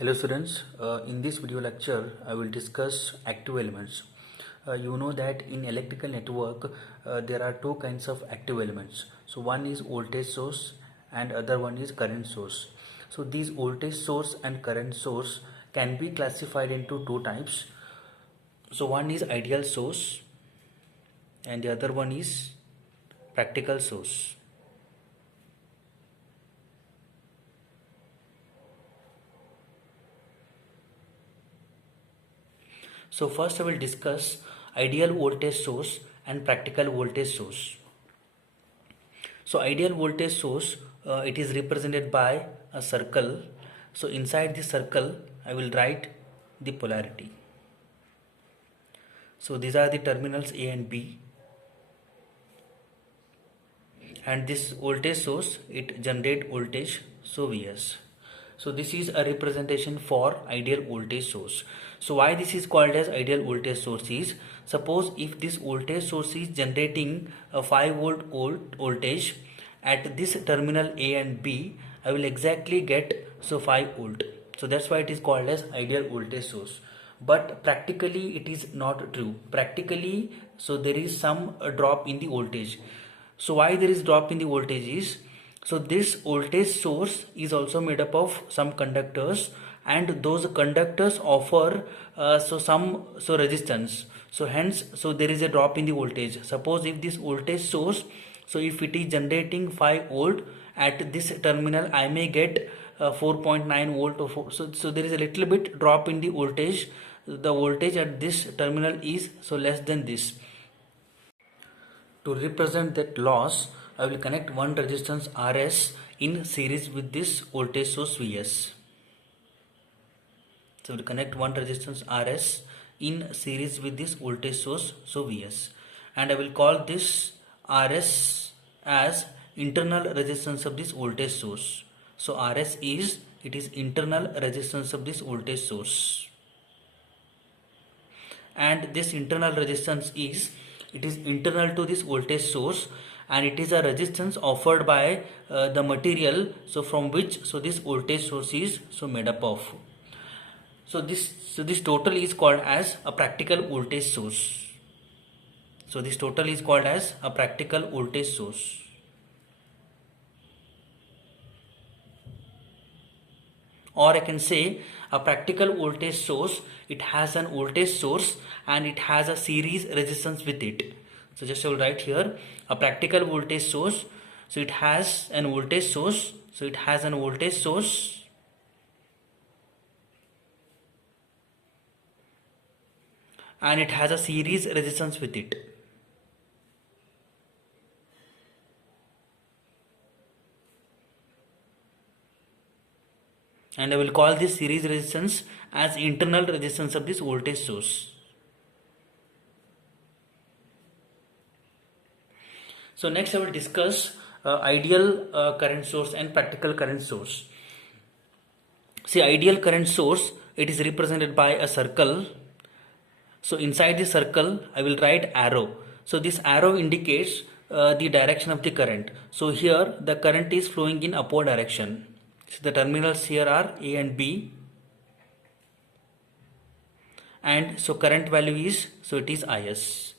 Hello students, in this video lecture I will discuss active elements. You know that in electrical network there are two kinds of active elements. So one is voltage source and other one is current source. So these voltage source and current source can be classified into two types. So one is ideal source and the other one is practical source. So first I will discuss ideal voltage source and practical voltage source. So ideal voltage source, it is represented by a circle. So inside the circle I will write the polarity. So these are the terminals A and B, and this voltage source, it generate voltage, so Vs. So this is a representation for ideal voltage source. So why this is called as ideal voltage source is, suppose if this voltage source is generating a 5 volt voltage at this terminal A and B, I will exactly get 5 volt. So that's why it is called as ideal voltage source. But practically it is not true. Practically, so there is some drop in the voltage. So why there is drop in the voltage is, so this voltage source is also made up of some conductors, and those conductors offer some resistance. So hence, so there is a drop in the voltage. Suppose if this voltage source, so if it is generating 5 volt at this terminal, I may get 4.9 volt or 4. So there is a little bit drop in the voltage. The voltage at this terminal is less than this. To represent that loss, I will connect one resistance Rs in series with this voltage source Vs. So we will connect one resistance Rs in series with this voltage source, so Vs, and I will call this Rs as internal resistance of this voltage source. So Rs is, it is internal resistance of this voltage source, and this internal resistance is, it is internal to this voltage source, and it is a resistance offered by the material, so from which this voltage source is made up of. So this total is called as a practical voltage source. So this total is called as a practical voltage source. Or I can say a practical voltage source, it has an voltage source and it has a series resistance with it. So just I will write here a practical voltage source. So it has an voltage source. So it has an voltage source and it has a series resistance with it. And I will call this series resistance as internal resistance of this voltage source. So next I will discuss ideal current source and practical current source. See, ideal current source, it is represented by a circle. So inside the circle I will write arrow. So this arrow indicates the direction of the current. So here the current is flowing in upward direction. So the terminals here are A and B, and so current value is, so it is Is.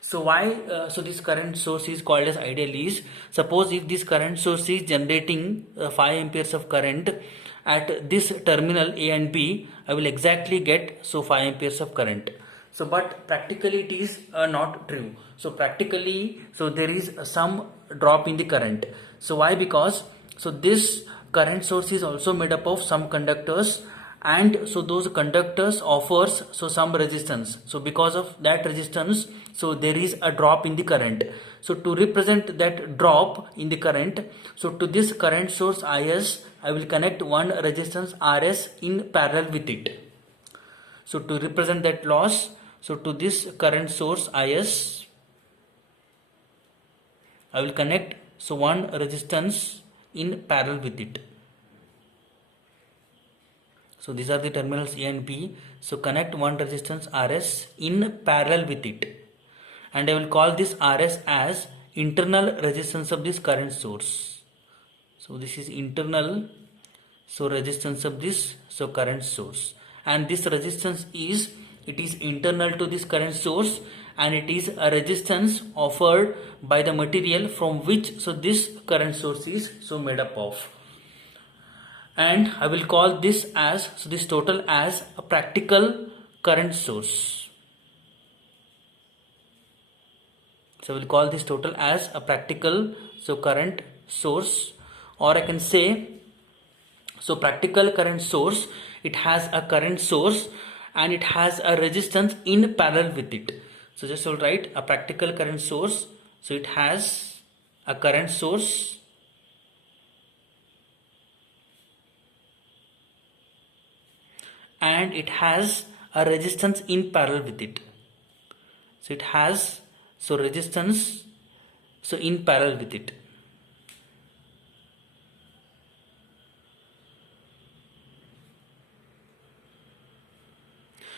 So why so this current source is called as ideal is, suppose if this current source is generating 5 amperes of current at this terminal A and B, I will exactly get 5 amperes of current. So but practically it is not true. So practically, so there is some drop in the current. So why? Because so this current source is also made up of some conductors, and so those conductors offers some resistance. So because of that resistance, so there is a drop in the current. So to represent that drop in the current, so to this current source Is, I will connect one resistance Rs in parallel with it. So to represent that loss, so to this current source Is, I will connect one resistance in parallel with it. So these are the terminals A and B. So connect one resistance Rs in parallel with it, and I will call this Rs as internal resistance of this current source. So this is internal so resistance of this so current source, and this resistance is, it is internal to this current source, and it is a resistance offered by the material from which so this current source is so made up of. And I will call this as, so this total as a practical current source. So we'll call this total as a practical so current source, or I can say, so practical current source, it has a current source and it has a resistance in parallel with it. So just will write a practical current source, so it has a current source and it has a resistance in parallel with it. So it has so resistance so in parallel with it.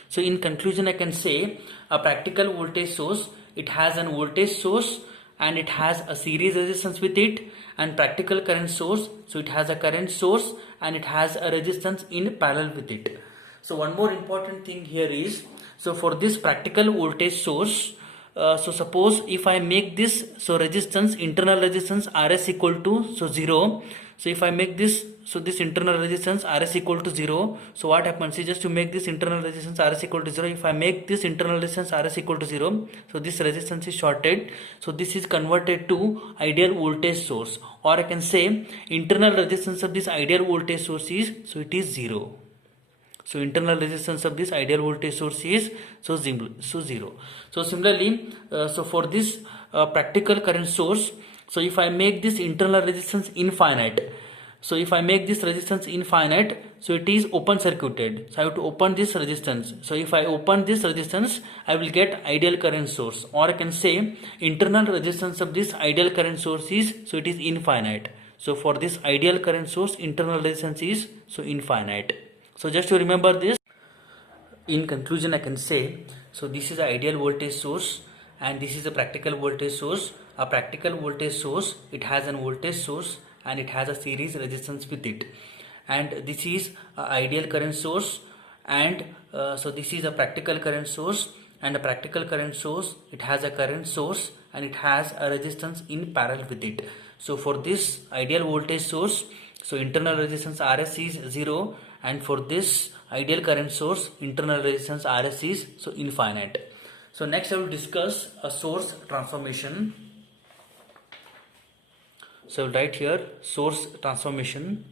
So in conclusion, I can say a practical voltage source, it has an voltage source and it has a series resistance with it, and practical current source, so it has a current source and it has a resistance in parallel with it. So one more important thing here is, so for this practical voltage source, so suppose if I make this so resistance, internal resistance Rs equal to so 0. So if I make this, so this internal resistance Rs equal to 0, so what happens is, just to make this internal resistance Rs equal to 0, if I make this internal resistance Rs equal to 0, so this resistance is shorted, so this is converted to ideal voltage source, or I can say internal resistance of this ideal voltage source is, so it is 0. So internal resistance of this ideal voltage source is so 0. So similarly, so for this practical current source, so if I make this internal resistance infinite, so if I make this resistance infinite, so it is open circuited. So I have to open this resistance. So if I open this resistance, I will get ideal current source, or I can say internal resistance of this ideal current source is, so it is infinite. So for this ideal current source, internal resistance is so infinite. So just to remember this, in conclusion I can say, so this is the ideal voltage source and this is a practical voltage source. A practical voltage source, it has an voltage source and it has a series resistance with it, and this is a ideal current source, and so this is a practical current source, and a practical current source, it has a current source and it has a resistance in parallel with it. So for this ideal voltage source, so internal resistance Rs is 0, and for this ideal current source, internal resistance Rs is so infinite. So next I will discuss a source transformation. So I will write here source transformation.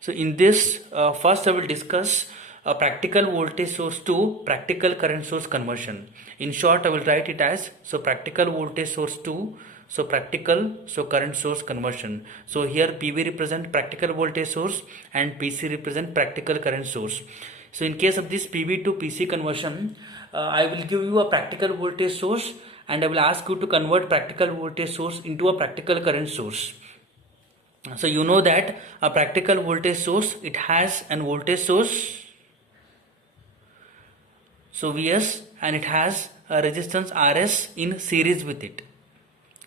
So in this, first I will discuss a practical voltage source to practical current source conversion. In short, I will write it as so practical voltage source to so practical so current source conversion. So here PV represent practical voltage source and PC represent practical current source. So in case of this PV to PC conversion, I will give you a practical voltage source and I will ask you to convert practical voltage source into a practical current source. So you know that a practical voltage source, it has an voltage source, so Vs, and it has a resistance Rs in series with it.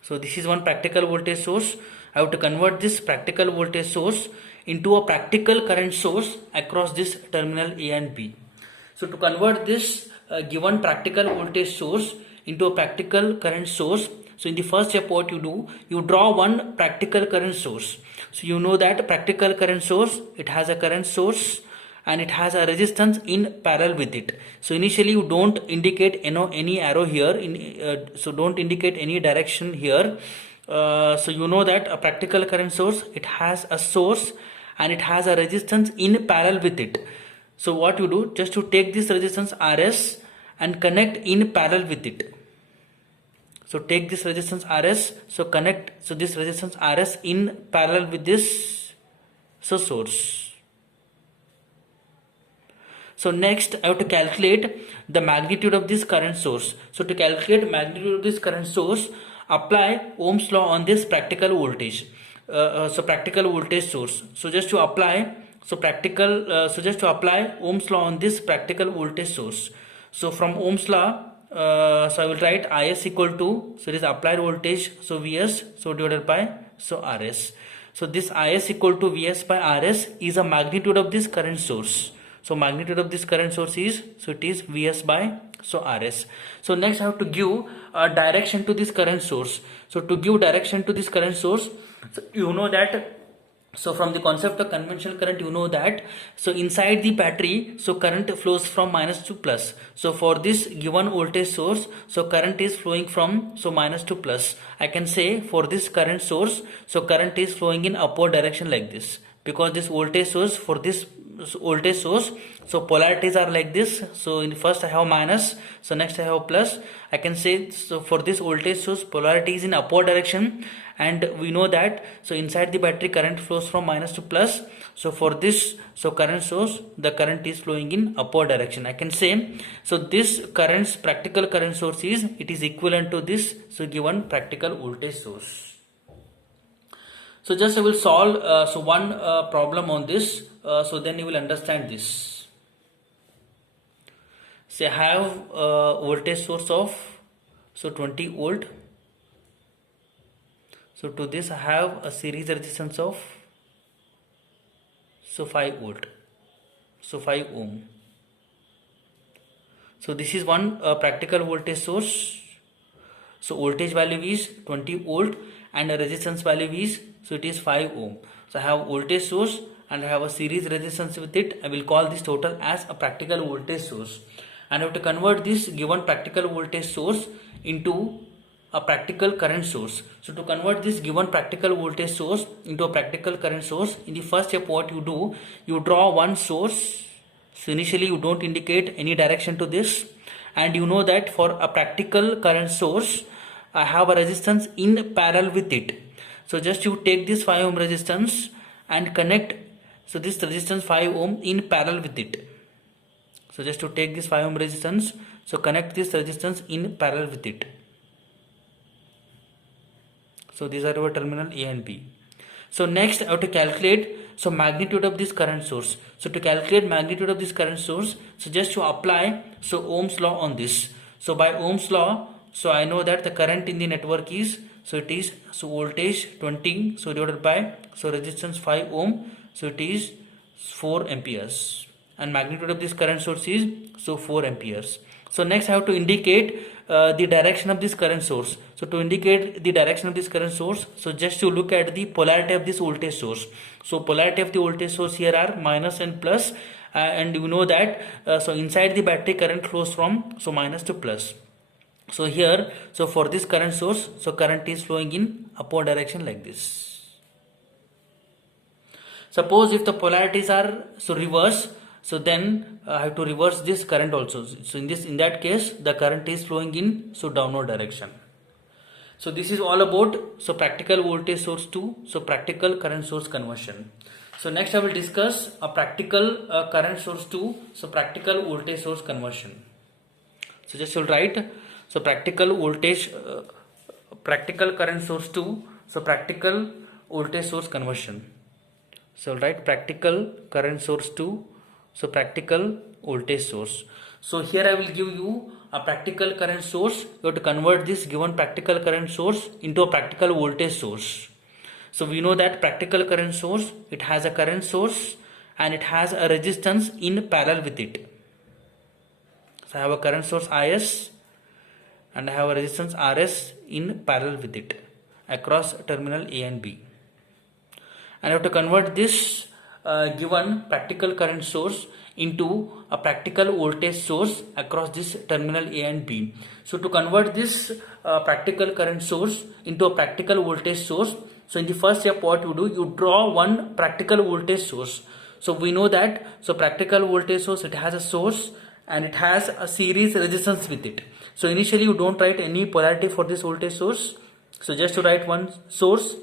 So this is one practical voltage source. I have to convert this practical voltage source into a practical current source across this terminal A and B. So to convert this given practical voltage source into a practical current source, so in the first step what you do, you draw one practical current source. So you know that practical current source, it has a current source and it has a resistance in parallel with it. So initially you don't indicate any arrow here, so don't indicate any direction here. So you know that a practical current source, it has a source and it has a resistance in parallel with it. So what you do, just to take this resistance Rs and connect in parallel with it. So take this resistance Rs, so connect, so this resistance Rs in parallel with this source. So next I have to calculate the magnitude of this current source. So to calculate magnitude of this current source, apply Ohm's law on this practical voltage. So practical voltage source. So just to apply Ohm's law on this practical voltage source. So from Ohm's law, so I will write Is equal to, so it is applied voltage, so Vs, so divided by, so Rs. So this Is equal to Vs by Rs is a magnitude of this current source. So magnitude of this current source is, so it is Vs by, so Rs. So next I have to give a direction to this current source. So to give direction to this current source, so you know that, so from the concept of conventional current, you know that, so inside the battery, so current flows from minus to plus. So for this given voltage source, so current is flowing from, so minus to plus. I can say for this current source, so current is flowing in upward direction like this, because this voltage source, for this voltage source, so polarities are like this. So in first I have minus, so next I have plus. I can say, so for this voltage source, polarity is in upward direction, and we know that, so inside the battery current flows from minus to plus. So for this, so current source, the current is flowing in upward direction. I can say, so this current's practical current source is, it is equivalent to this, so given practical voltage source. So just I will solve so one problem on this, so then you will understand this. Say I have a voltage source of, so 20 volt. So to this I have a series resistance of, so 5 volt, so 5 ohm. So this is one practical voltage source. So voltage value is 20 volt and the resistance value is, so it is 5 ohm. So I have voltage source and I have a series resistance with it. I will call this total as a practical voltage source, and I have to convert this given practical voltage source into a practical current source. So to convert this given practical voltage source into a practical current source, in the first step what you do, you draw one source. So initially you don't indicate any direction to this, and you know that for a practical current source I have a resistance in parallel with it. So just you take this 5 ohm resistance and connect, so this resistance 5 ohm in parallel with it. So just to take this 5 ohm resistance, so connect this resistance in parallel with it. So these are our terminal A and B. So next I have to calculate, so magnitude of this current source. So to calculate magnitude of this current source, so just to apply, so Ohm's law on this. So by Ohm's law, so I know that the current in the network is, so it is, so voltage 20, so divided by, so resistance 5 ohm, so it is 4 amperes, and magnitude of this current source is, so 4 amperes. So next I have to indicate the direction of this current source. So to indicate the direction of this current source, so just to look at the polarity of this voltage source. So polarity of the voltage source here are minus and plus, and you know that, so inside the battery current flows from, so minus to plus. So here, so for this current source, so current is flowing in upward direction like this. Suppose if the polarities are, so reverse, so then I have to reverse this current also. So in that case the current is flowing in, so downward direction. So this is all about, so practical voltage source to, so practical current source conversion. So next I will discuss a practical current source to, so practical voltage source conversion. So just you'll write, so practical voltage, practical current source to, so practical voltage source conversion. So I'll write practical current source to, so practical voltage source. So here I will give you a practical current source. You have to convert this given practical current source into a practical voltage source. So we know that practical current source, it has a current source and it has a resistance in parallel with it. So I have a current source Is and I have a resistance Rs in parallel with it across terminal A and B. And I have to convert this given practical current source into a practical voltage source across this terminal A and B. So to convert this practical current source into a practical voltage source, so in the first step what you do, you draw one practical voltage source. So we know that, so practical voltage source, it has a source and it has a series resistance with it. So initially you don't write any polarity for this voltage source, so just to write one source.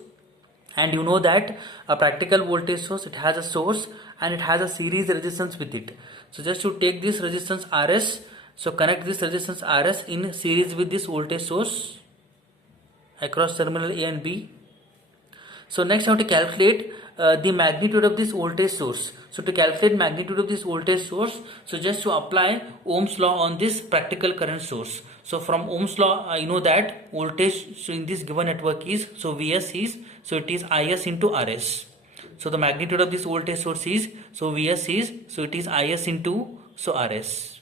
And you know that a practical voltage source, it has a source and it has a series resistance with it. So just to take this resistance Rs, so connect this resistance Rs in series with this voltage source across terminal A and B. So next I have to calculate the magnitude of this voltage source. So to calculate magnitude of this voltage source, so just to apply Ohm's law on this practical current source. So from Ohm's law, I know that voltage so in this given network is, so Vs is, so it is Is into Rs. So the magnitude of this voltage source is, so Vs is, so it is Is into, so Rs.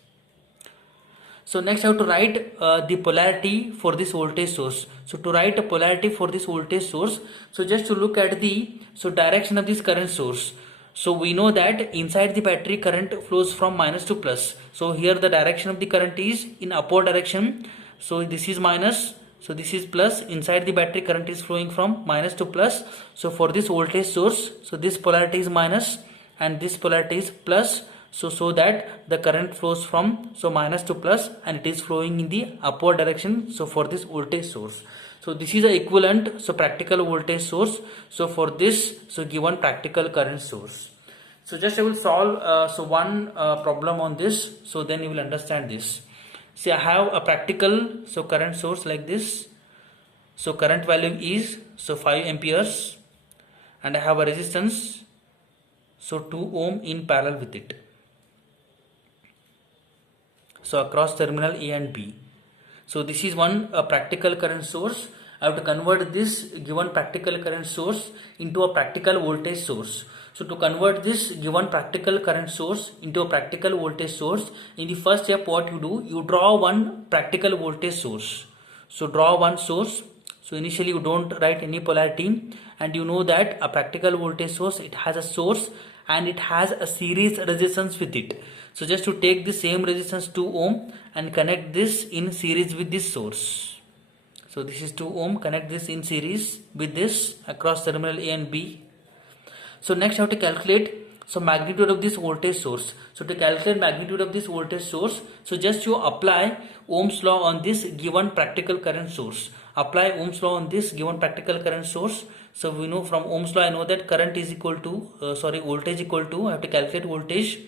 So next I have to write the polarity for this voltage source. So to write a polarity for this voltage source, so just to look at the direction of this current source. So we know that inside the battery current flows from minus to plus. So here the direction of the current is in upward direction. So this is minus. So this is plus. Inside the battery current is flowing from minus to plus. So for this voltage source, so this polarity is minus and this polarity is plus. So that the current flows from minus to plus and it is flowing in the upward direction. So for this voltage source, so this is the equivalent practical voltage source. So for this given practical current source, so just I will solve one problem on this, so then you will understand this. See, I have a practical current source like this. So current value is 5 amperes and I have a resistance 2 ohm in parallel with it. So across terminal A and B. So this is one practical current source. I have to convert this given practical current source into a practical voltage source. So to convert this given practical current source into a practical voltage source, in the first step what you do, you draw one practical voltage source. So draw one source. So initially you don't write any polarity, and you know that a practical voltage source, it has a source and it has a series resistance with it. So just to take the same resistance 2 ohm and connect this in series with this source. So this is 2 ohm, connect this in series with this across terminal A and B. So next I have to calculate magnitude of this voltage source. So to calculate magnitude of this voltage source, so just you apply Ohm's law on this given practical current source. Apply Ohm's law on this given practical current source. So we know from Ohm's law, I know that current is equal to voltage equal to, I have to calculate voltage.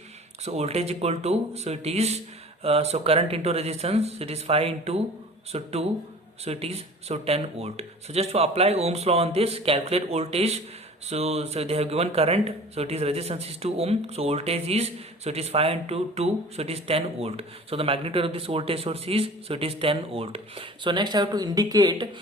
So voltage equal to, so it is current into resistance, so it is 5 into 2, so it is 10 volt. So just to apply Ohm's law on this, calculate voltage. So they have given current, so it is resistance is 2 ohm, so voltage is, so it is 5 into 2, so it is 10 volt. So the magnitude of this voltage source is, so it is 10 volt. So next I have to indicate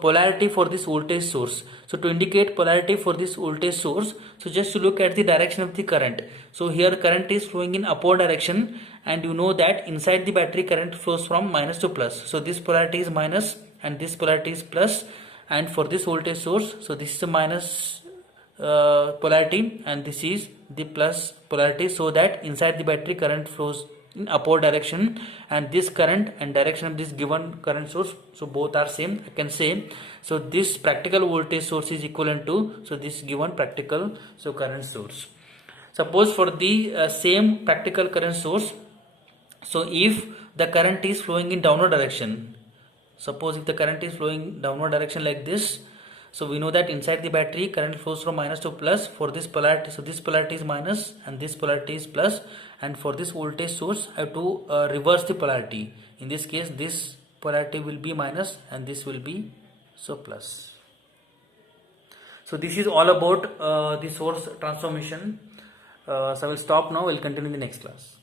polarity for this voltage source. So to indicate polarity for this voltage source, so just to look at the direction of the current. So here current is flowing in upward direction, and you know that inside the battery current flows from minus to plus. So this polarity is minus and this polarity is plus, and for this voltage source, so this is a minus polarity and this is the plus polarity, so that inside the battery current flows in upward direction, and this current and direction of this given current source, so both are same. I can say, so this practical voltage source is equivalent to this given practical current source. Suppose for the same practical current source, so if the current is flowing in downward direction, suppose if the current is flowing downward direction like this, so we know that inside the battery current flows from minus to plus for this polarity. So this polarity is minus and this polarity is plus, and for this voltage source I have to reverse the polarity. In this case this polarity will be minus and this will be plus. So this is all about the source transformation. So I will stop now. I will continue in the next class.